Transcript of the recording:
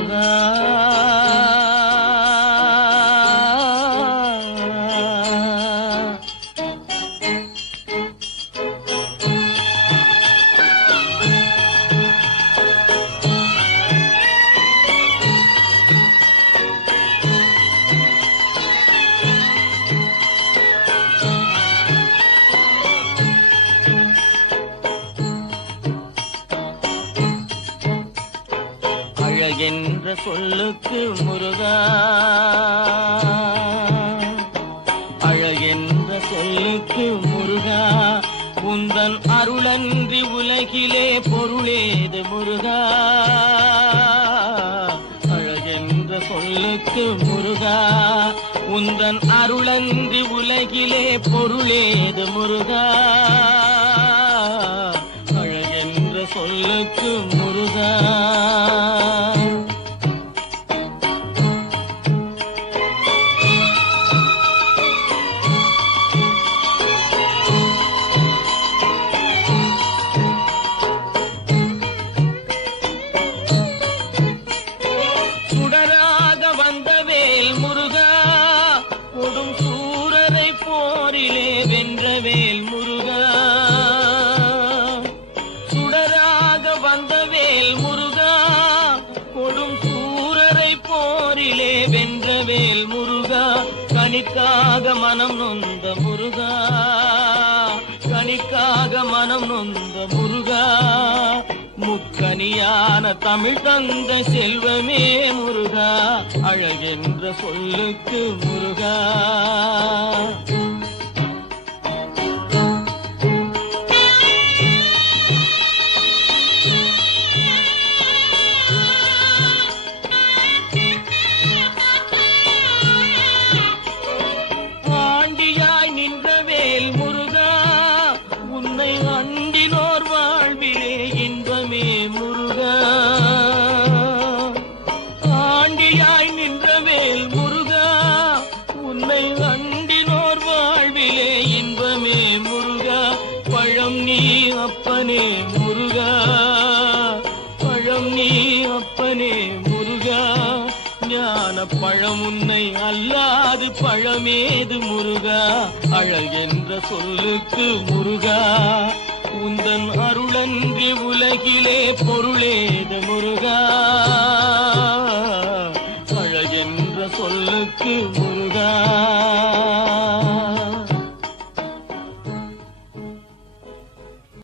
முருகா. அழகென்ற சொல்லுக்கு முருகா, அழகென்ற சொல்லுக்கு முருகா, உந்தன் அருளன்றி உலகிலே பொருளேது முருகா. அழகென்ற சொல்லுக்கு முருகா, உந்தன் அருளன்றி உலகிலே பொருளேது முருகா. அழகென்ற சொல்லுக்கு முருகா. சுடராக வந்த வேல் முருகா, கொடும் சூரரை போரிலே வென்ற வேல் முருகா. சுடராக வந்த வேல் முருகா, கொடும் சூரரை போரிலே வென்ற வேல் முருகா. கனிக்காக மனம் நொந்த முருகா, கனிக்காக மனம் நொந்த முருகா. முக்கனியான தமிழ் தந்த செல்வமே முருகா, அழகென்ற சொல்லுக்கு முருகா. ஆண்டியாய் நின்ற வேல் முருகா, உன்னை அண்டினோர் வாழ்விலே இன்பமே முருகா. ஆண்டியாய் நின்ற வேல் முருகா, உன்னை அண்டினோர் வாழ்விலே இன்பமே முருகா. பழம் நீ அப்பனே முருகா, பழம் நீ அப்பனே முருகா. ஞான பழம் உன்னை அல்லாது பழமேது முருகா. அழகென்ற சொல்லுக்கு முருகா, உந்தன் அருளன்றி உலகிலே பொருளேது முருகா. அழகென்ற சொல்லுக்கு முருகா.